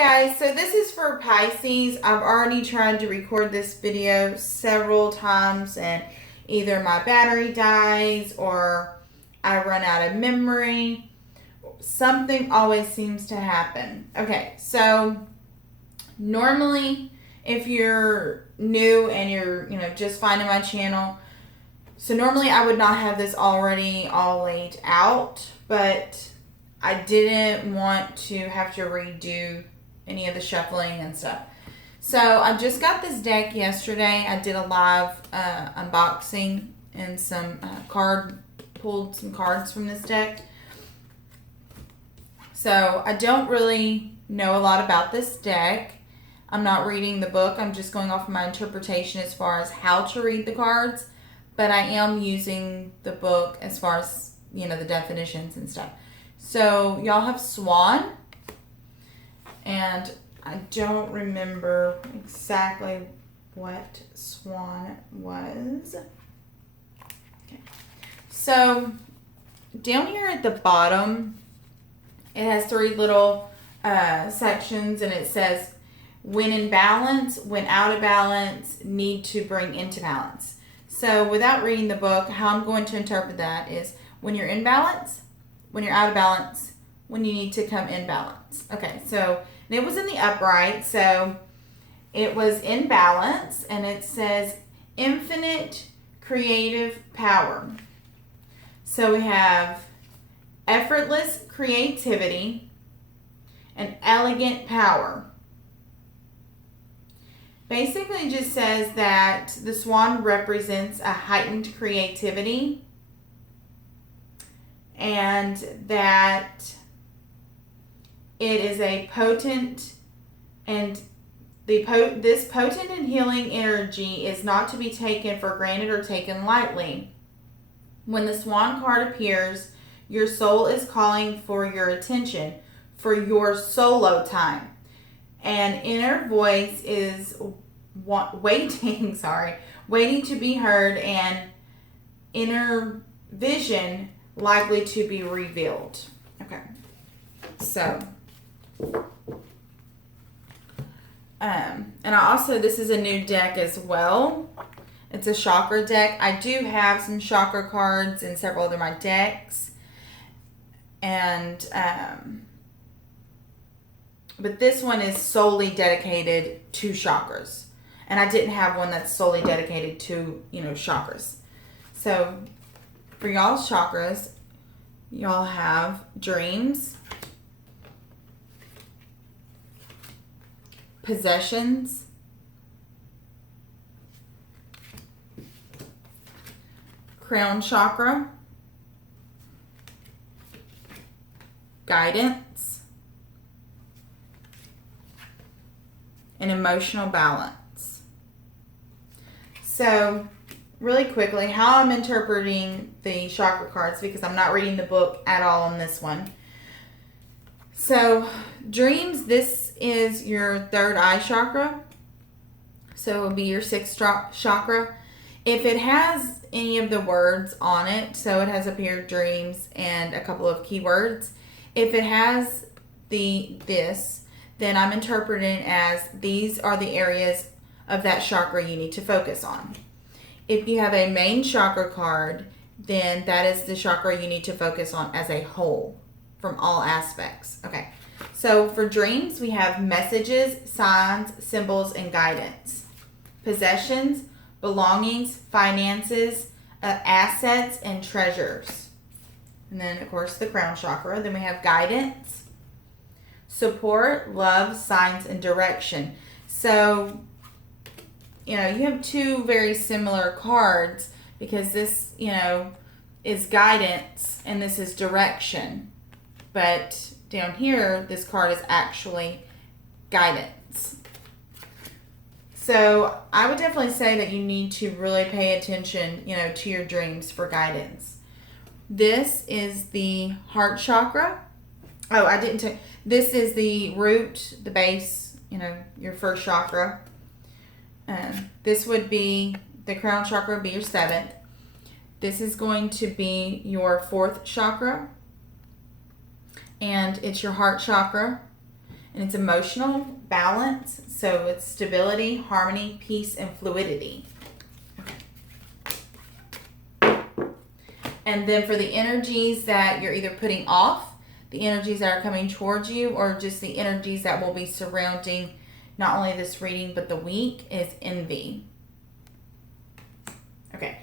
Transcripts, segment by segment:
guys, so this is for Pisces. I've already tried to record this video several times and either my battery dies or I run out of memory. Something always seems to happen. Okay, so normally if you're new and you're just finding my channel, so normally I would not have this already all laid out, but I didn't want to have to redo any of the shuffling and stuff. So I just got this deck yesterday. I did a live unboxing and pulled some cards from this deck. So I don't really know a lot about this deck. I'm not reading the book. I'm just going off of my interpretation as far as how to read the cards. But I am using the book as far as, the definitions and stuff. So y'all have Swan, and I don't remember exactly what Swan was. Okay. So down here at the bottom, it has three little sections, and it says, when in balance, when out of balance, need to bring into balance. So without reading the book, how I'm going to interpret that is when you're in balance, when you're out of balance, when you need to come in balance. Okay, so it was in the upright, so it was in balance, and it says infinite creative power. So we have effortless creativity and elegant power. Basically it just says that the swan represents a heightened creativity, and that it is a potent, and this potent and healing energy is not to be taken for granted or taken lightly. When the swan card appears, your soul is calling for your attention, for your solo time. And inner voice is waiting to be heard, and inner vision likely to be revealed. Okay. So, and this is a new deck as well. It's a chakra deck. I do have some chakra cards in several other my decks. And, but this one is solely dedicated to chakras. And I didn't have one that's solely dedicated to, chakras. So, for y'all's chakras, y'all have dreams, possessions, crown chakra, guidance, and emotional balance. So, really quickly, how I'm interpreting the chakra cards, because I'm not reading the book at all on this one. So, dreams, this is your third eye chakra. So, it will be your sixth chakra. If it has any of the words on it, so it has up here dreams and a couple of keywords. If it has this, then I'm interpreting as these are the areas of that chakra you need to focus on. If you have a main chakra card, then that is the chakra you need to focus on as a whole from all aspects. Okay, so for dreams, we have messages, signs, symbols, and guidance. Possessions, belongings, finances, assets, and treasures. And then, of course, the crown chakra. Then we have guidance, support, love, signs, and direction. So, you have two very similar cards, because this, is guidance and this is direction. But down here, this card is actually guidance. So I would definitely say that you need to really pay attention, to your dreams for guidance. This is the heart chakra. Oh, I didn't tell you. This is the root, the base, your first chakra. This would be, the crown chakra would be your seventh. This is going to be your fourth chakra. And it's your heart chakra. And it's emotional balance. So it's stability, harmony, peace, and fluidity. And then for the energies that you're either putting off, the energies that are coming towards you, or just the energies that will be surrounding not only this reading but the week, is envy. Okay.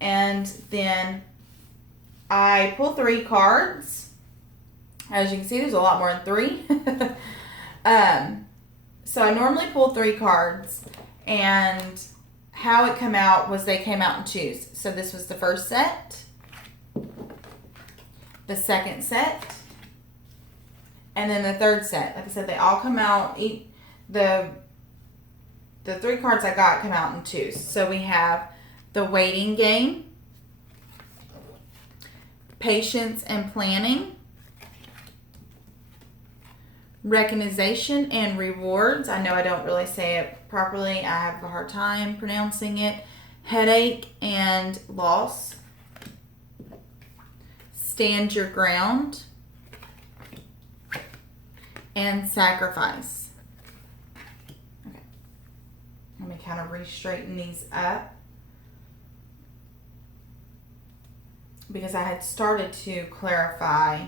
And then I pull 3 cards. As you can see, there's a lot more than 3. So I normally pull 3 cards, and how it came out was they came out in 2s. So this was the first set, the second set, and then the third set. Like I said, they all come out. The 3 cards I got come out in 2s. So we have the waiting game, patience and planning, recognition and rewards. I know I don't really say it properly. I have a hard time pronouncing it. Headache and loss. Stand your ground. And sacrifice. Okay. Let me kind of re-straighten these up, because I had started to clarify.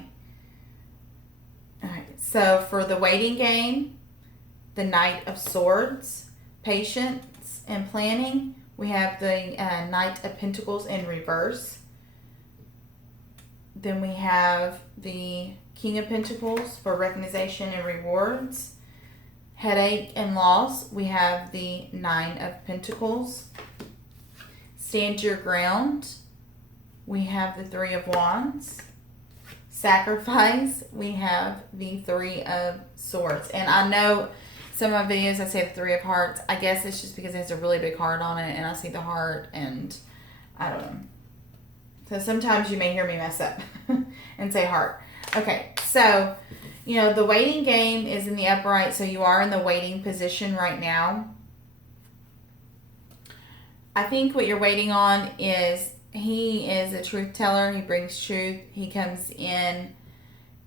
Alright, so for the waiting game, the Knight of Swords, patience and planning, we have the Knight of Pentacles in reverse. Then we have the King of Pentacles for recognition and rewards. Headache and loss, we have the 9 of Pentacles. Stand your ground, we have the 3 of Wands. Sacrifice, we have the 3 of Swords. And I know some of my videos I say the 3 of Hearts. I guess it's just because it has a really big heart on it, and I see the heart, and I don't know. So sometimes you may hear me mess up and say heart. Okay, so, you know, the waiting game is in the upright, so you are in the waiting position right now. I think what you're waiting on is, he is a truth teller. He brings truth. He comes in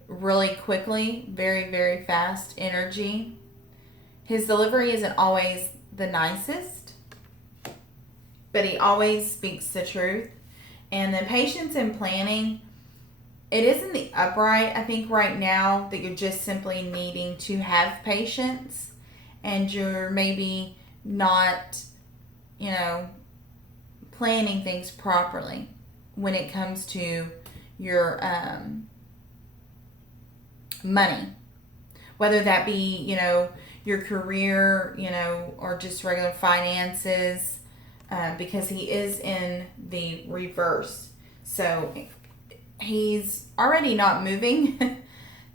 really quickly, very, very fast energy. His delivery isn't always the nicest, but he always speaks the truth. And then patience and planning, it is in the upright. I think right now that you're just simply needing to have patience, and you're maybe not, you know, planning things properly when it comes to your money. Whether that be, you know, your career, you know, or just regular finances. Because he is in the reverse. So he's already not moving.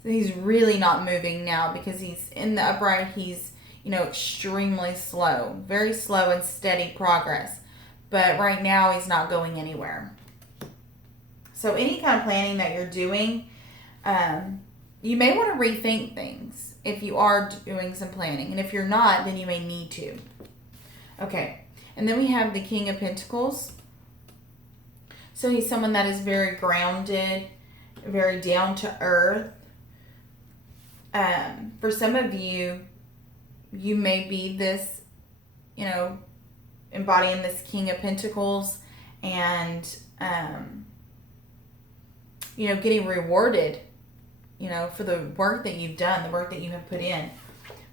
So he's really not moving now, because he's in the upright. He's, you know, extremely slow. Very slow and steady progress. But right now he's not going anywhere. So any kind of planning that you're doing, you may want to rethink things if you are doing some planning. And if you're not, then you may need to. Okay. And then we have the King of Pentacles. So he's someone that is very grounded, very down to earth. For some of you, you may be this, you know, embodying this King of Pentacles, and, you know, getting rewarded, you know, for the work that you've done, the work that you have put in.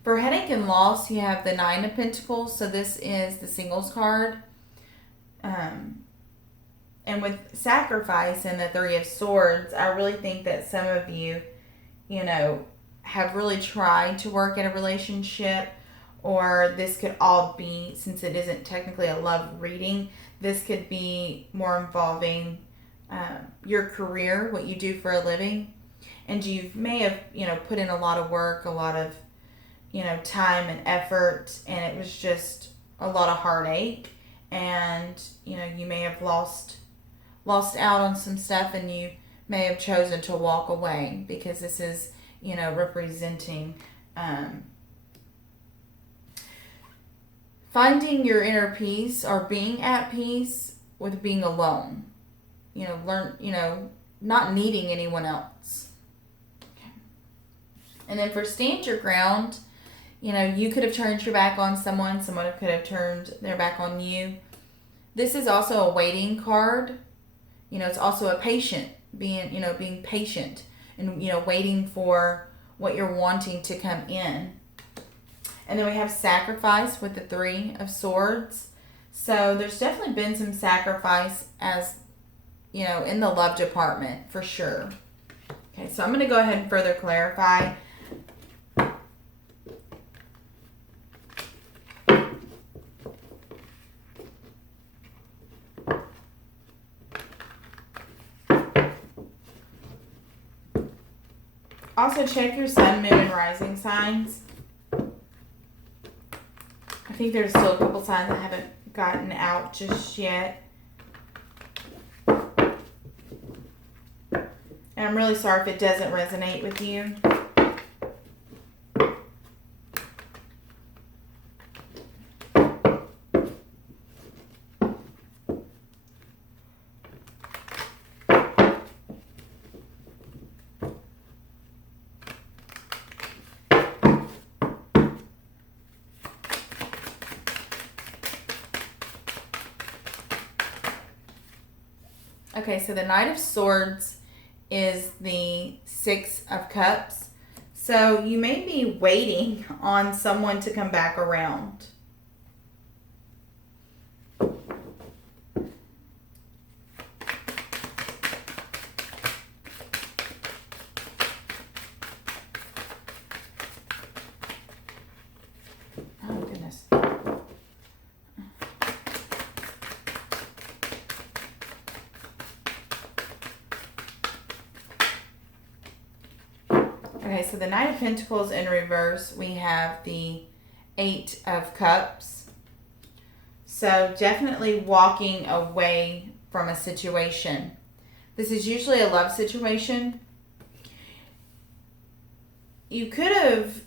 For headache and loss, you have the 9 of Pentacles. So this is the singles card. And with sacrifice and the 3 of Swords, I really think that some of you, you know, have really tried to work at a relationship, or this could all be, since it isn't technically a love reading, this could be more involving your career, what you do for a living. And you may have, you know, put in a lot of work, a lot of, you know, time and effort, and it was just a lot of heartache, and, you know, you may have lost out on some stuff, and you may have chosen to walk away, because this is, you know, representing finding your inner peace, or being at peace with being alone. You know, not needing anyone else. And then for stand your ground, you know, you could have turned your back on someone. Someone could have turned their back on you. This is also a waiting card. You know, it's also a patient, being patient and, you know, waiting for what you're wanting to come in. And then we have sacrifice with the 3 of Swords. So there's definitely been some sacrifice, as, you know, in the love department for sure. Okay, so I'm going to go ahead and further clarify. Also, check your sun, moon, and rising signs. I think there's still a couple signs that haven't gotten out just yet. And I'm really sorry if it doesn't resonate with you. Okay, so the Knight of Swords is the 6 of Cups. So you may be waiting on someone to come back around. Oh, goodness. Okay, so the Knight of Pentacles in reverse, we have the 8 of Cups. So definitely walking away from a situation. This is usually a love situation. You could have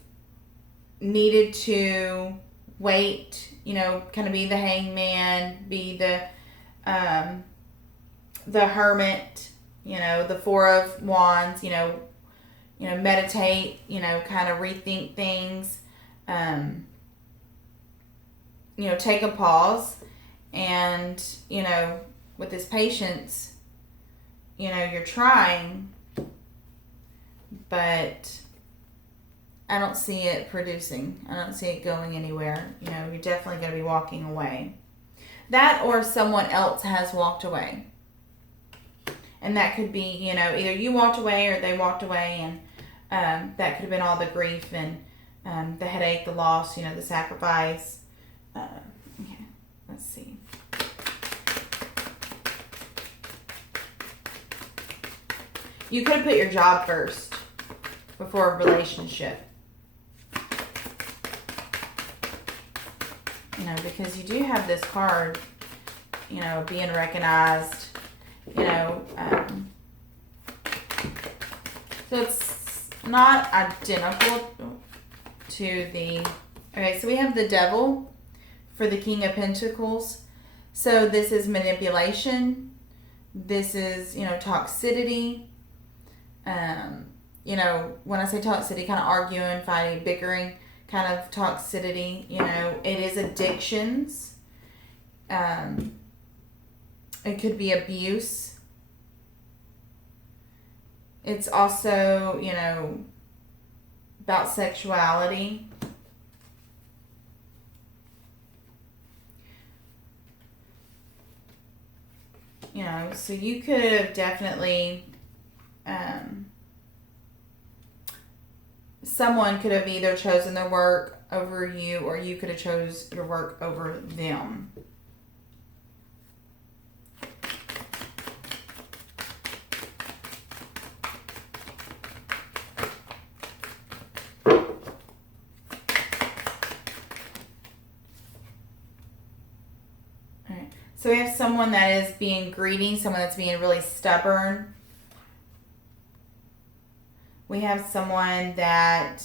needed to wait, you know, kind of be the hangman, be the hermit, you know, the 4 of Wands, you know, meditate, you know, kind of rethink things, you know, take a pause. And, you know, with this patience, you know, you're trying, but I don't see it producing. I don't see it going anywhere. You know, you're definitely going to be walking away. That, or someone else has walked away. And that could be, you know, either you walked away or they walked away, and that could have been all the grief and the headache, the loss, you know, the sacrifice. Okay, let's see. You could have put your job first before a relationship. You know, because you do have this card, you know, being recognized, you know, so it's not identical to the, okay, so we have the Devil for the King of Pentacles. So this is manipulation. This is, you know, toxicity. You know, when I say toxicity, kind of arguing, fighting, bickering, kind of toxicity, you know, it is addictions. It could be abuse. It's also, you know, about sexuality. You know, so you could have definitely, someone could have either chosen their work over you, or you could have chose your work over them. So we have someone that is being greedy, someone that's being really stubborn. We have someone that,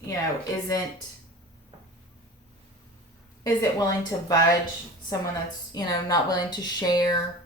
you know, isn't willing to budge. Someone that's, you know, not willing to share.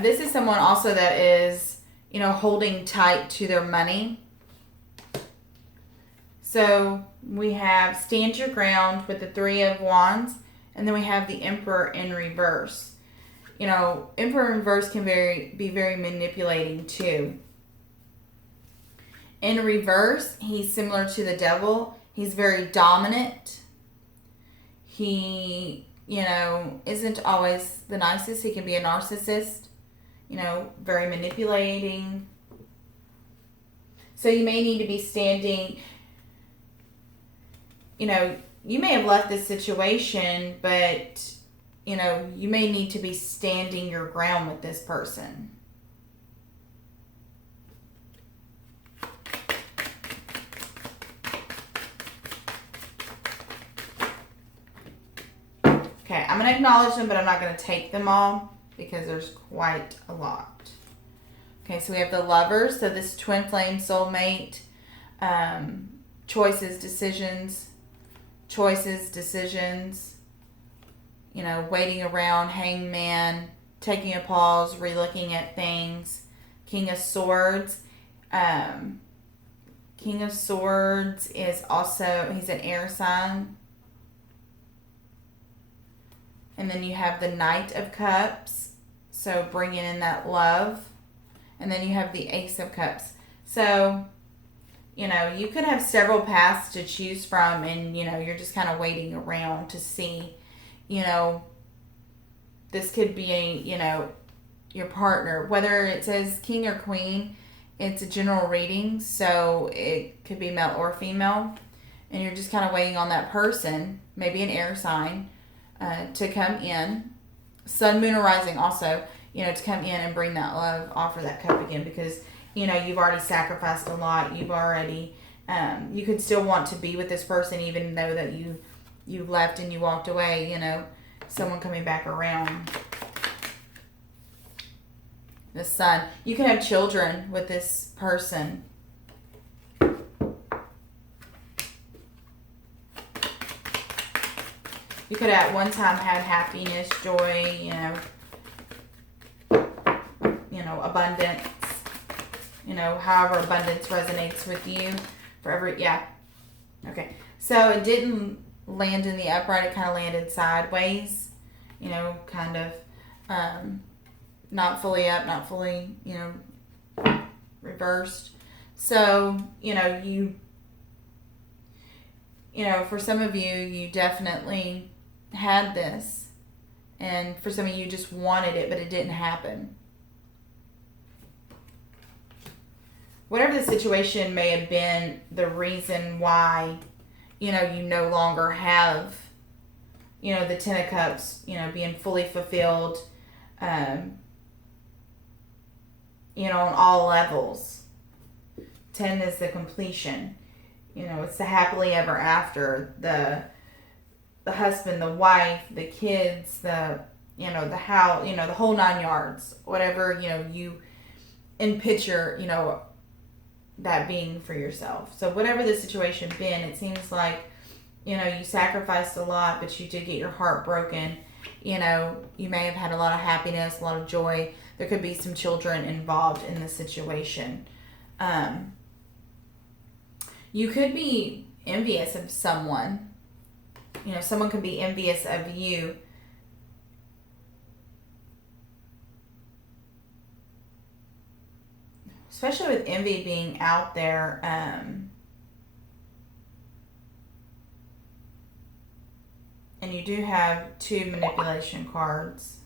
This is someone also that is, holding tight to their money. So we have stand your ground with the Three of Wands, and then we have the Emperor in reverse. Emperor in reverse can be very manipulating too. In reverse, he's similar to the Devil. He's very dominant. He, isn't always the nicest. He can be a narcissist, very manipulating. So you may need to be standing, you may have left this situation, but, you may need to be standing your ground with this person. Okay, I'm going to acknowledge them, but I'm not going to take them all because there's quite a lot. Okay, so we have the Lovers. So this twin flame soulmate, choices, decisions, waiting around, Hangman, taking a pause, relooking at things, King of Swords. King of Swords is also, he's an air sign. And then you have the Knight of Cups, so bringing in that love. And then you have the Ace of Cups. So, you could have several paths to choose from, and, you're just kind of waiting around to see, this could be, your partner. Whether it says King or Queen, it's a general reading, so it could be male or female. And you're just kind of waiting on that person, maybe an air sign, to come in. Sun, Moon, or Rising also, to come in and bring that love, offer that cup again, because, you've already sacrificed a lot. You've already, you could still want to be with this person even though that you left and you walked away, someone coming back around. The Sun. You can have children with this person. You could at one time have happiness, joy, abundance, however abundance resonates with you. Okay. So it didn't land in the upright, it kind of landed sideways, kind of not fully up, not fully, reversed. So, for some of you, you definitely had this, and for some of you just wanted it, but it didn't happen. Whatever the situation may have been, the reason why, you no longer have, the Ten of Cups, being fully fulfilled, on all levels. 10 is the completion. It's the happily ever after, the husband, the wife, the kids, the house, the whole 9 yards, whatever, you in picture, that being for yourself. So whatever the situation been, it seems like, you sacrificed a lot, but you did get your heart broken. You may have had a lot of happiness, a lot of joy. There could be some children involved in the situation. You could be envious of someone. Someone could be envious of you. Especially with envy being out there. And you do have 2 manipulation cards.